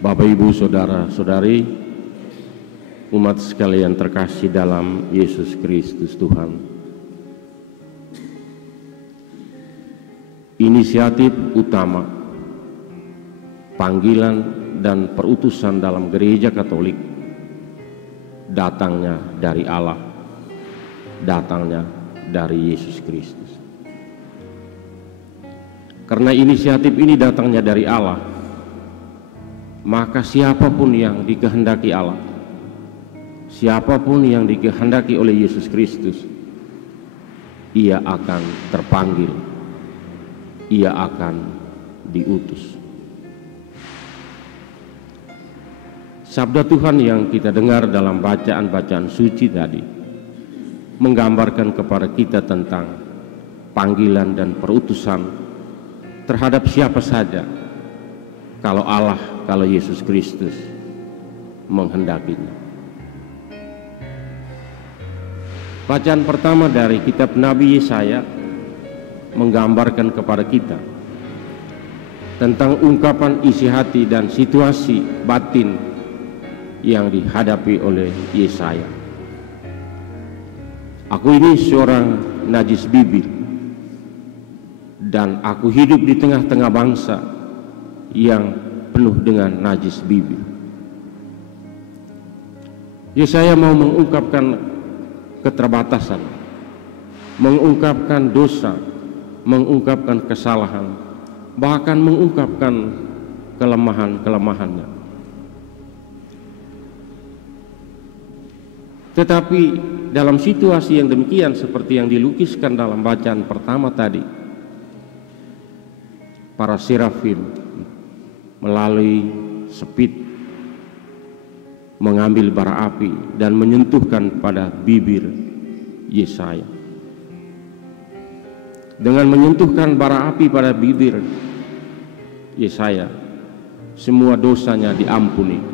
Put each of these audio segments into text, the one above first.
Bapak, Ibu, Saudara-saudari, umat sekalian terkasih dalam Yesus Kristus Tuhan. Inisiatif utama, panggilan dan perutusan dalam Gereja Katolik datangnya dari Allah, datangnya dari Yesus Kristus. Karena inisiatif ini datangnya dari Allah, maka siapapun yang dikehendaki Allah, siapapun yang dikehendaki oleh Yesus Kristus, ia akan terpanggil, ia akan diutus. Sabda Tuhan yang kita dengar dalam bacaan-bacaan suci tadi menggambarkan kepada kita tentang panggilan dan perutusan terhadap siapa saja, kalau Allah, kalau Yesus Kristus menghendakinya. Bacaan pertama dari kitab Nabi Yesaya menggambarkan kepada kita tentang ungkapan isi hati dan situasi batin yang dihadapi oleh Yesaya. Aku ini seorang najis bibir, dan aku hidup di tengah-tengah bangsa yang penuh dengan najis bibir. Yesaya mau mengungkapkan keterbatasan, mengungkapkan dosa, mengungkapkan kesalahan, bahkan mengungkapkan kelemahan-kelemahannya. Tetapi dalam situasi yang demikian seperti yang dilukiskan dalam bacaan pertama tadi, para serafim melalui sepit mengambil bara api dan menyentuhkan pada bibir Yesaya. Dengan menyentuhkan bara api pada bibir Yesaya, semua dosanya diampuni,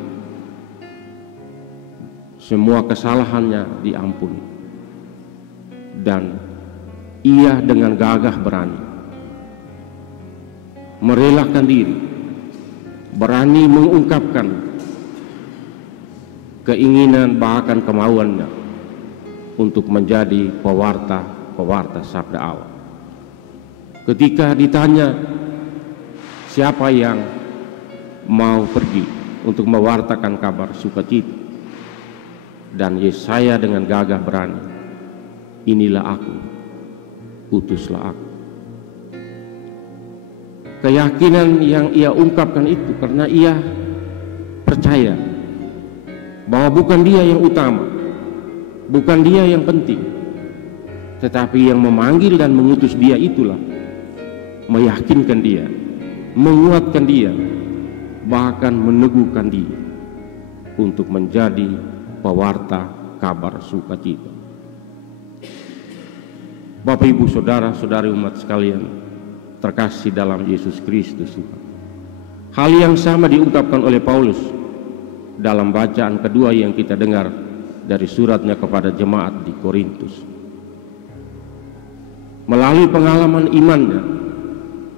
semua kesalahannya diampuni, dan ia dengan gagah berani merelakan diri, berani mengungkapkan keinginan bahkan kemauannya untuk menjadi pewarta sabda Allah. Ketika ditanya siapa yang mau pergi untuk mewartakan kabar sukacita, dan Yesaya dengan gagah berani, inilah aku, utuslah aku. Keyakinan yang ia ungkapkan itu karena ia percaya bahwa bukan dia yang utama, bukan dia yang penting, tetapi yang memanggil dan mengutus dia itulah meyakinkan dia, menguatkan dia, bahkan meneguhkan dia untuk menjadi pewarta kabar sukacita. Bapak, Ibu, Saudara-saudari umat sekalian terkasih dalam Yesus Kristus Tuhan, hal yang sama diungkapkan oleh Paulus dalam bacaan kedua yang kita dengar dari suratnya kepada jemaat di Korintus. Melalui pengalaman imannya,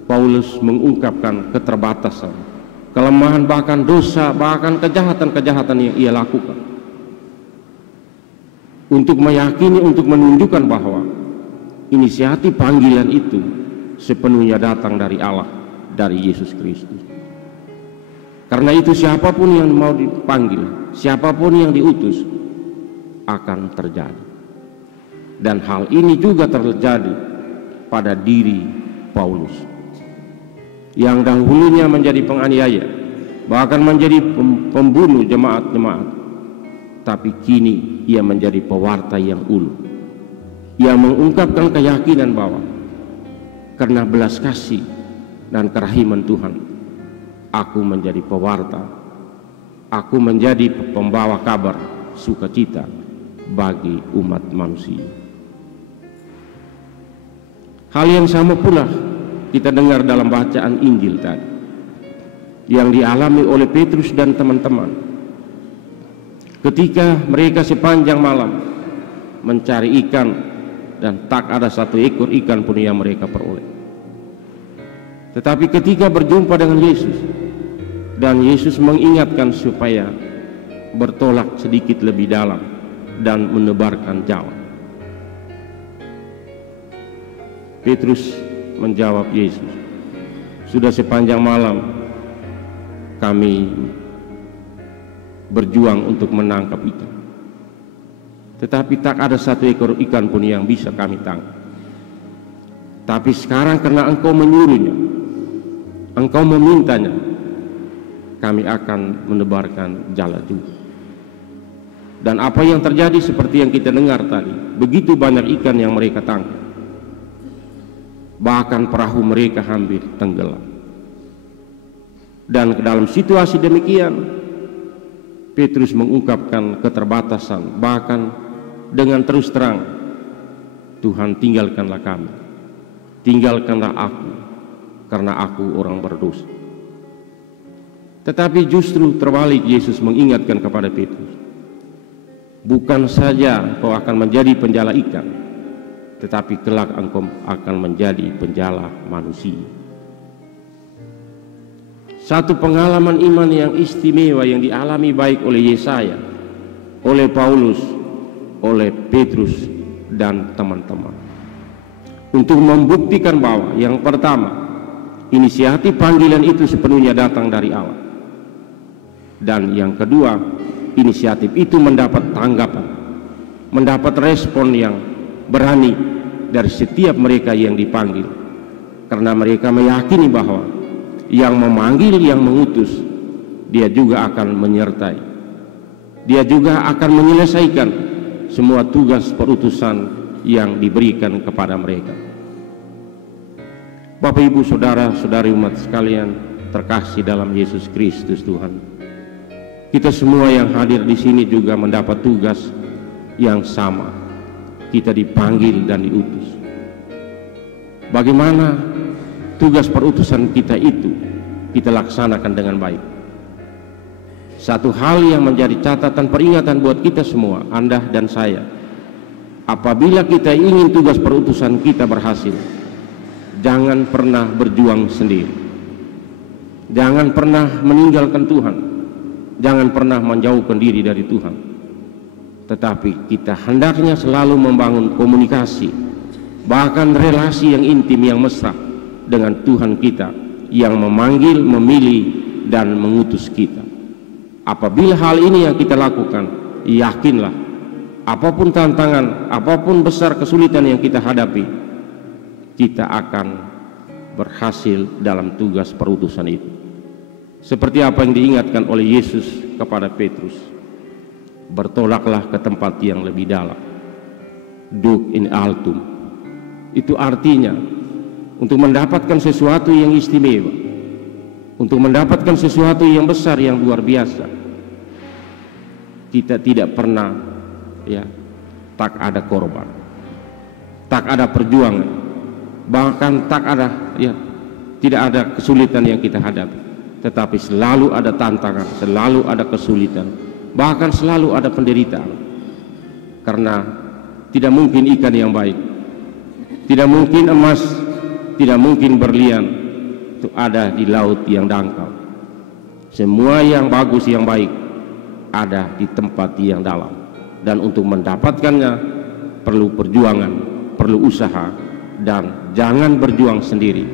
Paulus mengungkapkan keterbatasan, kelemahan, bahkan dosa, bahkan kejahatan-kejahatan yang ia lakukan, untuk meyakini, untuk menunjukkan bahwa inisiatif panggilan itu sepenuhnya datang dari Allah, dari Yesus Kristus. Karena itu siapapun yang mau dipanggil, siapapun yang diutus, akan terjadi. Dan hal ini juga terjadi pada diri Paulus, yang dahulunya menjadi penganiaya, bahkan menjadi pembunuh jemaat-jemaat, tapi kini ia menjadi pewarta yang ulu. Ia mengungkapkan keyakinan bahwa karena belas kasih dan kerahiman Tuhan, aku menjadi pewarta, aku menjadi pembawa kabar sukacita bagi umat manusia. Hal yang sama pula kita dengar dalam bacaan Injil tadi yang dialami oleh Petrus dan teman-teman ketika mereka sepanjang malam mencari ikan dan tak ada satu ekor ikan pun yang mereka peroleh. Tetapi ketika berjumpa dengan Yesus dan Yesus mengingatkan supaya bertolak sedikit lebih dalam dan menebarkan jala, Petrus menjawab Yesus, "Sudah sepanjang malam kami berjuang untuk menangkap ikan, tetapi tak ada satu ekor ikan pun yang bisa kami tangkap. Tapi sekarang karena Engkau menyuruhnya, Engkau memintanya, kami akan menebarkan jala juga." Dan apa yang terjadi seperti yang kita dengar tadi, begitu banyak ikan yang mereka tangkap, bahkan perahu mereka hampir tenggelam. Dan dalam situasi demikian, Petrus mengungkapkan keterbatasan, bahkan dengan terus terang, "Tuhan, tinggalkanlah kami, tinggalkanlah aku, karena aku orang berdosa." Tetapi justru terbalik, Yesus mengingatkan kepada Petrus, bukan saja kau akan menjadi penjala ikan, tetapi kelak engkau akan menjadi penjala manusia. Satu pengalaman iman yang istimewa yang dialami baik oleh Yesaya, oleh Paulus, oleh Petrus dan teman-teman, untuk membuktikan bahwa yang pertama, inisiatif panggilan itu sepenuhnya datang dari Allah, dan yang kedua, inisiatif itu mendapat tanggapan, mendapat respon yang berani dari setiap mereka yang dipanggil, karena mereka meyakini bahwa yang memanggil, yang mengutus, dia juga akan menyertai, dia juga akan menyelesaikan semua tugas perutusan yang diberikan kepada mereka. Bapak, Ibu, saudara-saudari umat sekalian terkasih dalam Yesus Kristus Tuhan, kita semua yang hadir di sini juga mendapat tugas yang sama. Kita dipanggil dan diutus. Bagaimana tugas perutusan kita itu kita laksanakan dengan baik? Satu hal yang menjadi catatan peringatan buat kita semua, Anda dan saya, apabila kita ingin tugas perutusan kita berhasil, jangan pernah berjuang sendiri, jangan pernah meninggalkan Tuhan, jangan pernah menjauhkan diri dari Tuhan, tetapi kita hendaknya selalu membangun komunikasi, bahkan relasi yang intim, yang mesra dengan Tuhan kita yang memanggil, memilih, dan mengutus kita. Apabila hal ini yang kita lakukan, yakinlah apapun tantangan, apapun besar kesulitan yang kita hadapi, kita akan berhasil dalam tugas perutusan itu. Seperti apa yang diingatkan oleh Yesus kepada Petrus, bertolaklah ke tempat yang lebih dalam, duc in altum. Itu artinya untuk mendapatkan sesuatu yang istimewa, untuk mendapatkan sesuatu yang besar, yang luar biasa, kita tidak pernah tak ada korban, tak ada perjuangan, bahkan tidak ada kesulitan yang kita hadapi, tetapi selalu ada tantangan, selalu ada kesulitan, bahkan selalu ada penderitaan. Karena tidak mungkin ikan yang baik, tidak mungkin emas, tidak mungkin berlian itu ada di laut yang dangkal. Semua yang bagus, yang baik ada di tempat yang dalam, dan untuk mendapatkannya perlu perjuangan, perlu usaha, dan jangan berjuang sendiri.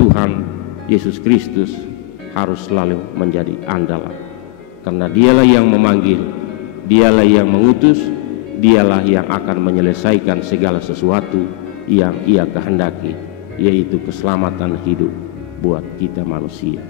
Tuhan Yesus Kristus harus selalu menjadi andalan, karena dialah yang memanggil, dialah yang mengutus, dialah yang akan menyelesaikan segala sesuatu yang ia kehendaki, yaitu keselamatan hidup buat kita manusia.